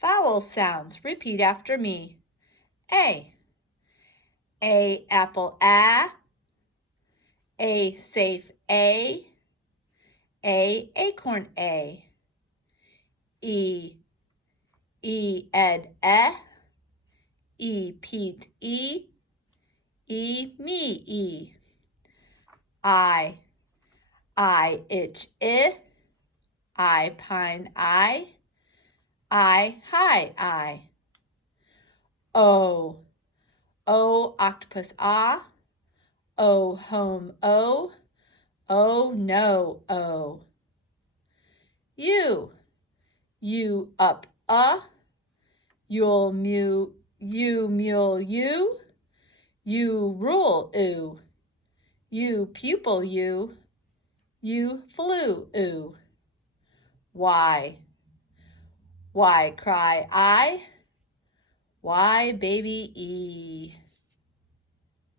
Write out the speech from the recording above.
Vowel sounds. Repeat after me. A. A apple A. A safe A. A acorn A. E. E ed E. E Pete E. E me E. I itch I. I pine I. I hi I. O octopus ah. O home O. Oh no O. U up You'll mew you mule you. You rule oo. You pupil you. You flew oo. Why cry I. Why baby E.